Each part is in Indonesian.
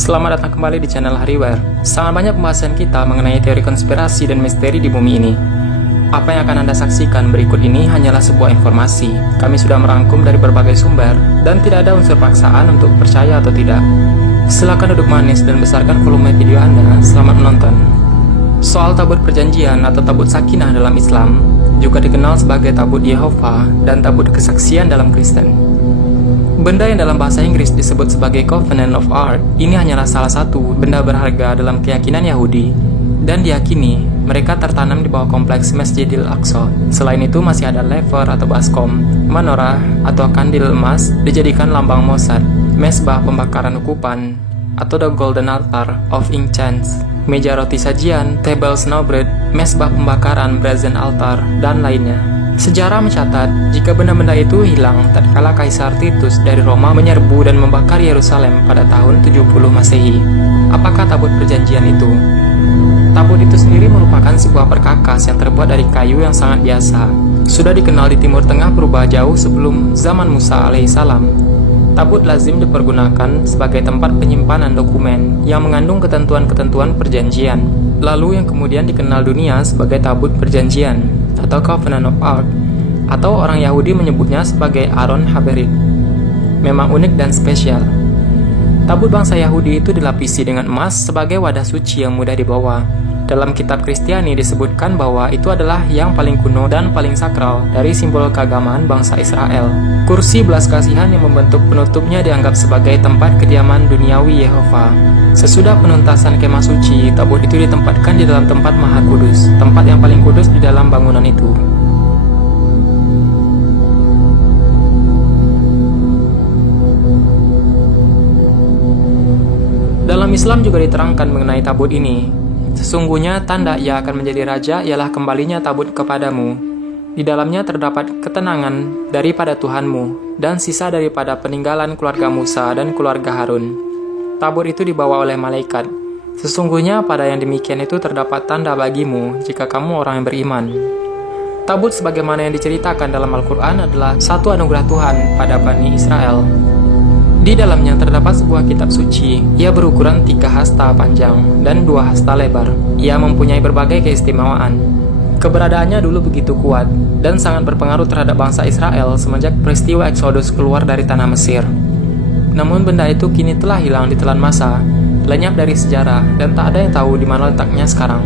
Selamat datang kembali di channel Hariware. Sangat banyak pembahasan kita mengenai teori konspirasi dan misteri di bumi ini. Apa yang akan Anda saksikan berikut ini hanyalah sebuah informasi. Kami sudah merangkum dari berbagai sumber dan tidak ada unsur paksaan untuk percaya atau tidak. Silakan duduk manis dan besarkan volume video Anda. Selamat menonton. Soal tabut perjanjian atau tabut sakinah dalam Islam, juga dikenal sebagai tabut Yehova dan tabut kesaksian dalam Kristen. Benda yang dalam bahasa Inggris disebut sebagai Covenant of Art ini hanyalah salah satu benda berharga dalam keyakinan Yahudi dan diyakini mereka tertanam di bawah kompleks Masjidil Aqsa. Selain itu masih ada lever atau baskom, menorah atau kandil emas dijadikan lambang Mossad, mesbah pembakaran ukupan atau the Golden Altar of Incense, meja roti sajian, table snowbread, mesbah pembakaran brazen altar, dan lainnya. Sejarah mencatat jika benda-benda itu hilang tatkala Kaisar Titus dari Roma menyerbu dan membakar Yerusalem pada tahun 70 Masehi. Apakah tabut perjanjian itu? Tabut itu sendiri merupakan sebuah perkakas yang terbuat dari kayu yang sangat biasa. Sudah dikenal di Timur Tengah purba jauh sebelum zaman Musa alaihissalam. Tabut lazim dipergunakan sebagai tempat penyimpanan dokumen yang mengandung ketentuan-ketentuan perjanjian, lalu yang kemudian dikenal dunia sebagai tabut perjanjian atau Covenant of Art, atau orang Yahudi menyebutnya sebagai Aron Haberit. Memang unik dan spesial. Tabut bangsa Yahudi itu dilapisi dengan emas sebagai wadah suci yang mudah dibawa. Dalam kitab Kristiani disebutkan bahwa itu adalah yang paling kuno dan paling sakral dari simbol keagamaan bangsa Israel. Kursi belas kasihan yang membentuk penutupnya dianggap sebagai tempat kediaman duniawi Yehova. Sesudah penuntasan kemah suci, tabut itu ditempatkan di dalam tempat Maha Kudus, tempat yang paling kudus di dalam bangunan itu. Dalam Islam juga diterangkan mengenai tabut ini. Sesungguhnya tanda ia akan menjadi raja ialah kembalinya tabut kepadamu. Di dalamnya terdapat ketenangan daripada Tuhanmu dan sisa daripada peninggalan keluarga Musa dan keluarga Harun. Tabut itu dibawa oleh malaikat. Sesungguhnya pada yang demikian itu terdapat tanda bagimu jika kamu orang yang beriman. Tabut sebagaimana yang diceritakan dalam Al-Quran adalah satu anugerah Tuhan pada Bani Israel. Di dalamnya terdapat sebuah kitab suci. Ia berukuran 3 hasta panjang dan 2 hasta lebar. Ia mempunyai berbagai keistimewaan. Keberadaannya dulu begitu kuat dan sangat berpengaruh terhadap bangsa Israel semenjak peristiwa Eksodus keluar dari tanah Mesir. Namun benda itu kini telah hilang ditelan masa, lenyap dari sejarah, dan tak ada yang tahu di mana letaknya sekarang.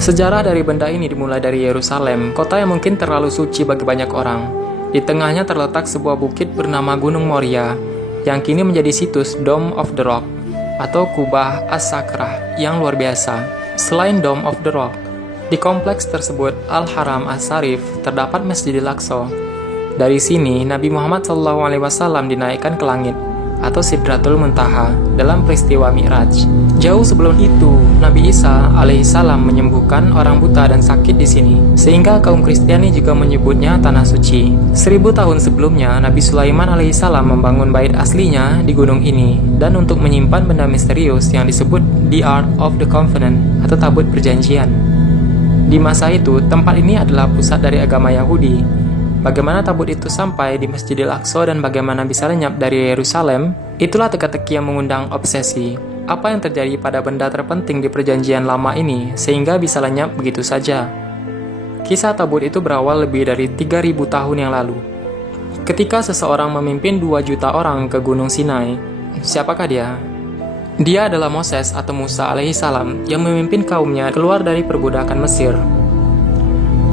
Sejarah dari benda ini dimulai dari Yerusalem, kota yang mungkin terlalu suci bagi banyak orang. Di tengahnya terletak sebuah bukit bernama Gunung Moria, yang kini menjadi situs Dome of the Rock, atau Kubah As-Sakrah yang luar biasa. Selain Dome of the Rock, di kompleks tersebut Al-Haram As-Sarif terdapat Masjidil Aqsa. Dari sini, Nabi Muhammad SAW dinaikkan ke langit, atau Sidratul Muntaha dalam peristiwa Mi'raj. Jauh sebelum itu, Nabi Isa alaihissalam menyembuhkan orang buta dan sakit di sini, sehingga kaum Kristiani juga menyebutnya Tanah Suci. 1000 tahun sebelumnya, Nabi Sulaiman alaihissalam membangun bait aslinya di gunung ini, dan untuk menyimpan benda misterius yang disebut The Ark of the Covenant atau Tabut Perjanjian. Di masa itu, tempat ini adalah pusat dari agama Yahudi. Bagaimana tabut itu sampai di Masjidil Aqsa dan bagaimana bisa lenyap dari Yerusalem, itulah teka-teki yang mengundang obsesi. Apa yang terjadi pada benda terpenting di perjanjian lama ini sehingga bisa lenyap begitu saja? Kisah tabut itu berawal lebih dari 3000 tahun yang lalu. Ketika seseorang memimpin 2 juta orang ke Gunung Sinai, siapakah dia? Dia adalah Moses atau Musa alaihissalam yang memimpin kaumnya keluar dari perbudakan Mesir.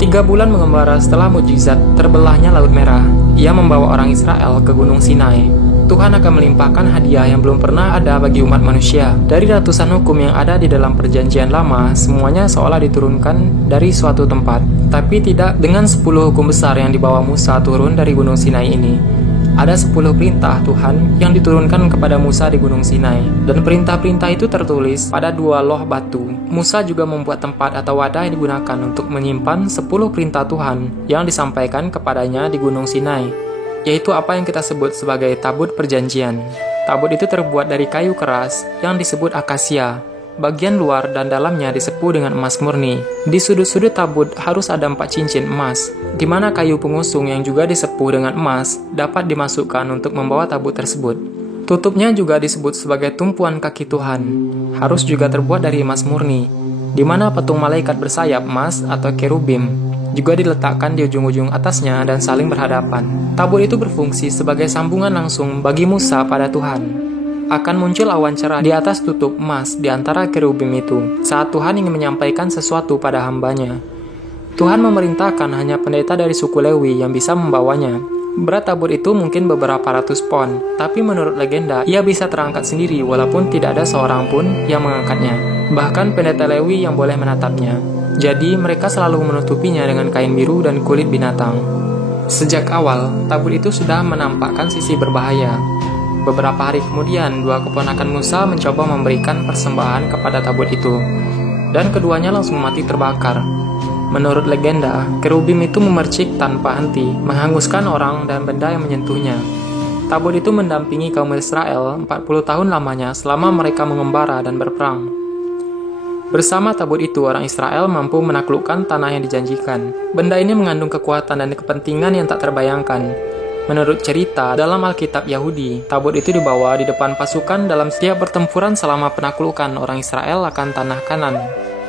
3 bulan mengembara setelah mukjizat terbelahnya Laut Merah, ia membawa orang Israel ke Gunung Sinai. Tuhan akan melimpahkan hadiah yang belum pernah ada bagi umat manusia. Dari ratusan hukum yang ada di dalam perjanjian lama, semuanya seolah diturunkan dari suatu tempat. Tapi tidak dengan 10 hukum besar yang dibawa Musa turun dari Gunung Sinai ini. Ada 10 perintah Tuhan yang diturunkan kepada Musa di Gunung Sinai. Dan perintah-perintah itu tertulis pada 2 loh batu. Musa juga membuat tempat atau wadah yang digunakan untuk menyimpan 10 perintah Tuhan yang disampaikan kepadanya di Gunung Sinai, yaitu apa yang kita sebut sebagai tabut perjanjian. Tabut itu terbuat dari kayu keras yang disebut akasia. Bagian luar dan dalamnya disepuh dengan emas murni. Di sudut-sudut tabut harus ada 4 cincin emas, di mana kayu pengusung yang juga disepuh dengan emas dapat dimasukkan untuk membawa tabut tersebut. Tutupnya juga disebut sebagai tumpuan kaki Tuhan. Harus juga terbuat dari emas murni, di mana patung malaikat bersayap emas atau kerubim juga diletakkan di ujung-ujung atasnya dan saling berhadapan. Tabut itu berfungsi sebagai sambungan langsung bagi Musa pada Tuhan. Akan muncul awan cerah di atas tutup emas di antara kerubim itu saat Tuhan ingin menyampaikan sesuatu pada hambanya. Tuhan memerintahkan hanya pendeta dari suku Lewi yang bisa membawanya. Berat tabut itu mungkin beberapa ratus pon, tapi menurut legenda, ia bisa terangkat sendiri walaupun tidak ada seorang pun yang mengangkatnya. Bahkan pendeta Lewi yang boleh menatapnya. Jadi mereka selalu menutupinya dengan kain biru dan kulit binatang. Sejak awal, tabut itu sudah menampakkan sisi berbahaya. Beberapa hari kemudian, dua keponakan Musa mencoba memberikan persembahan kepada tabut itu, dan keduanya langsung mati terbakar. Menurut legenda, kerubim itu memercik tanpa henti, menghanguskan orang dan benda yang menyentuhnya. Tabut itu mendampingi kaum Israel 40 tahun lamanya selama mereka mengembara dan berperang. Bersama tabut itu, orang Israel mampu menaklukkan tanah yang dijanjikan. Benda ini mengandung kekuatan dan kepentingan yang tak terbayangkan. Menurut cerita, dalam Alkitab Yahudi, tabut itu dibawa di depan pasukan dalam setiap pertempuran selama penaklukan orang Israel akan tanah Kanan.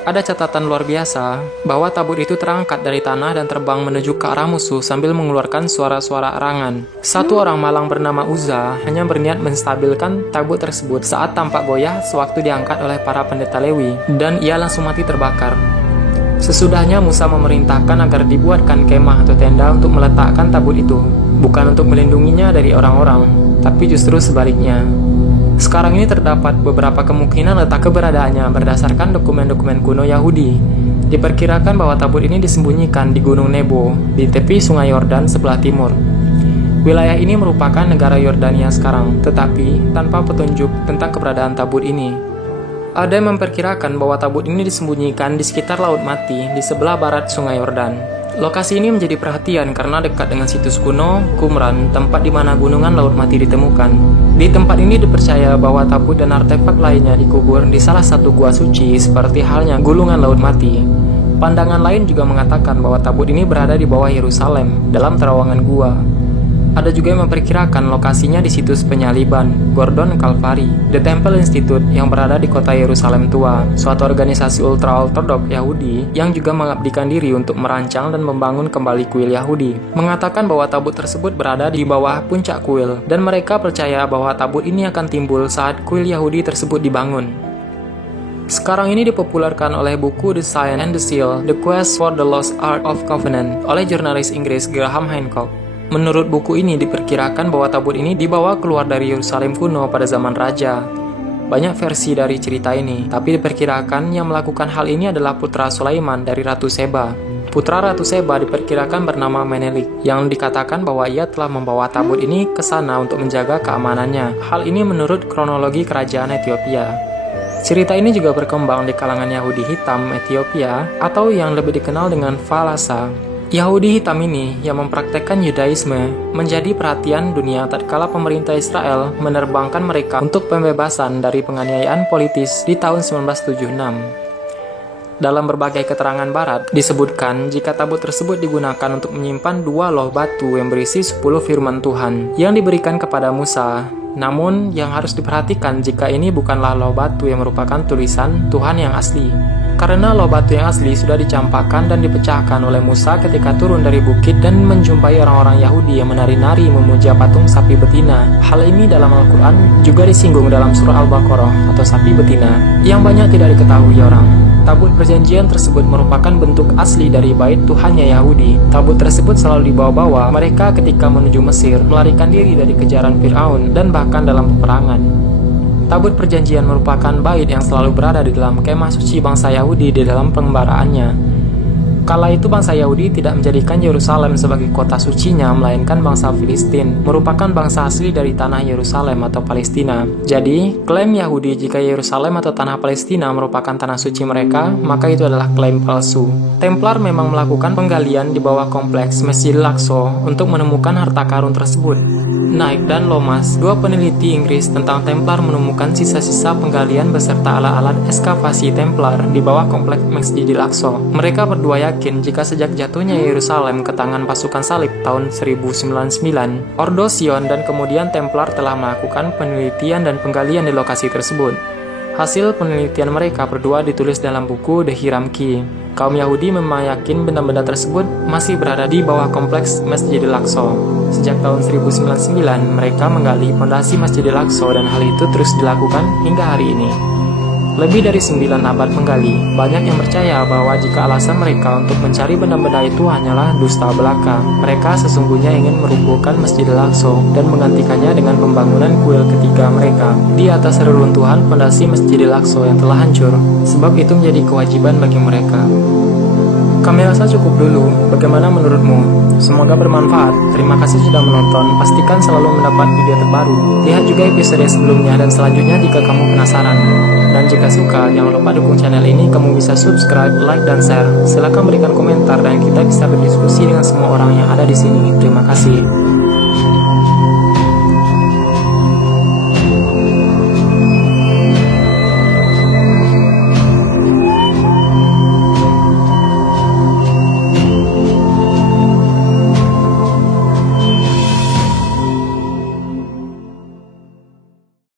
Ada catatan luar biasa bahwa tabut itu terangkat dari tanah dan terbang menuju ke arah musuh sambil mengeluarkan suara-suara arangan. Satu orang malang bernama Uza hanya berniat menstabilkan tabut tersebut saat tampak goyah sewaktu diangkat oleh para pendeta Lewi, dan ia langsung mati terbakar. Sesudahnya Musa memerintahkan agar dibuatkan kemah atau tenda untuk meletakkan tabut itu, bukan untuk melindunginya dari orang-orang, tapi justru sebaliknya. Sekarang ini terdapat beberapa kemungkinan letak keberadaannya berdasarkan dokumen-dokumen kuno Yahudi. Diperkirakan bahwa tabut ini disembunyikan di Gunung Nebo, di tepi Sungai Yordan sebelah timur. Wilayah ini merupakan negara Yordania sekarang, tetapi tanpa petunjuk tentang keberadaan tabut ini. Ada yang memperkirakan bahwa tabut ini disembunyikan di sekitar Laut Mati di sebelah barat Sungai Yordan. Lokasi ini menjadi perhatian karena dekat dengan situs kuno Qumran, tempat di mana gunungan Laut Mati ditemukan. Di tempat ini dipercaya bahwa tabut dan artefak lainnya dikubur di salah satu gua suci seperti halnya gulungan Laut Mati. Pandangan lain juga mengatakan bahwa tabut ini berada di bawah Yerusalem, dalam terowongan gua. Ada juga yang memperkirakan lokasinya di situs penyaliban, Gordon Calvary, The Temple Institute yang berada di kota Yerusalem Tua, suatu organisasi ultra-ortodok Yahudi yang juga mengabdikan diri untuk merancang dan membangun kembali kuil Yahudi. Mengatakan bahwa tabut tersebut berada di bawah puncak kuil, dan mereka percaya bahwa tabut ini akan timbul saat kuil Yahudi tersebut dibangun. Sekarang ini dipopulerkan oleh buku The Sign and the Seal, The Quest for the Lost Ark of Covenant oleh jurnalis Inggris Graham Hancock. Menurut buku ini diperkirakan bahwa tabut ini dibawa keluar dari Yerusalem kuno pada zaman raja. Banyak versi dari cerita ini, tapi diperkirakan yang melakukan hal ini adalah putra Sulaiman dari Ratu Seba. Putra Ratu Seba diperkirakan bernama Menelik, yang dikatakan bahwa ia telah membawa tabut ini ke sana untuk menjaga keamanannya. Hal ini menurut kronologi kerajaan Ethiopia. Cerita ini juga berkembang di kalangan Yahudi hitam Ethiopia atau yang lebih dikenal dengan Falasa. Yahudi hitam ini yang mempraktekkan Yudaisme menjadi perhatian dunia tatkala pemerintah Israel menerbangkan mereka untuk pembebasan dari penganiayaan politis di tahun 1976. Dalam berbagai keterangan barat, disebutkan jika tabut tersebut digunakan untuk menyimpan 2 loh batu yang berisi 10 firman Tuhan yang diberikan kepada Musa. Namun, yang harus diperhatikan jika ini bukanlah loh batu yang merupakan tulisan Tuhan yang asli. Karena loh batu yang asli sudah dicampakkan dan dipecahkan oleh Musa ketika turun dari bukit dan menjumpai orang-orang Yahudi yang menari-nari memuja patung sapi betina. Hal ini dalam Al-Quran juga disinggung dalam surah Al-Baqarah atau sapi betina, yang banyak tidak diketahui orang. Tabut perjanjian tersebut merupakan bentuk asli dari bait Tuhannya Yahudi. Tabut tersebut selalu dibawa-bawa mereka ketika menuju Mesir, melarikan diri dari kejaran Fir'aun, dan bahkan dalam peperangan. Tabut perjanjian merupakan bait yang selalu berada di dalam kemah suci bangsa Yahudi di dalam pengembaraannya. Kala itu bangsa Yahudi tidak menjadikan Yerusalem sebagai kota sucinya, melainkan bangsa Filistin, merupakan bangsa asli dari tanah Yerusalem atau Palestina. Jadi, klaim Yahudi jika Yerusalem atau tanah Palestina merupakan tanah suci mereka, maka itu adalah klaim palsu. Templar memang melakukan penggalian di bawah kompleks Masjidil Aqsa untuk menemukan harta karun tersebut. Knight dan Lomas, 2 peneliti Inggris tentang Templar, menemukan sisa-sisa penggalian beserta alat-alat ekskavasi Templar di bawah kompleks Masjidil Aqsa. Mereka berdua yakin yakin jika sejak jatuhnya Yerusalem ke tangan pasukan salib tahun 1099, Ordo Sion dan kemudian Templar telah melakukan penelitian dan penggalian di lokasi tersebut. Hasil penelitian mereka berdua ditulis dalam buku The Hiram Key. Kaum Yahudi memang yakin benda-benda tersebut masih berada di bawah kompleks Masjid Al-Aqsa. Sejak tahun 1099, mereka menggali fondasi Masjid Al-Aqsa dan hal itu terus dilakukan hingga hari ini. Lebih dari 9 abad menggali, banyak yang percaya bahwa jika alasan mereka untuk mencari benda-benda itu hanyalah dusta belaka, mereka sesungguhnya ingin merumbuhkan Masjid Al-Aqsa dan menggantikannya dengan pembangunan kuil ketiga mereka di atas reruntuhan fondasi Masjid Al-Aqsa yang telah hancur, sebab itu menjadi kewajiban bagi mereka. Kami rasa cukup dulu, bagaimana menurutmu? Semoga bermanfaat. Terima kasih sudah menonton, pastikan selalu mendapat video terbaru. Lihat juga episode sebelumnya dan selanjutnya jika kamu penasaran. Dan jika suka, jangan lupa dukung channel ini, kamu bisa subscribe, like, dan share. Silahkan berikan komentar dan kita bisa berdiskusi dengan semua orang yang ada di sini. Terima kasih.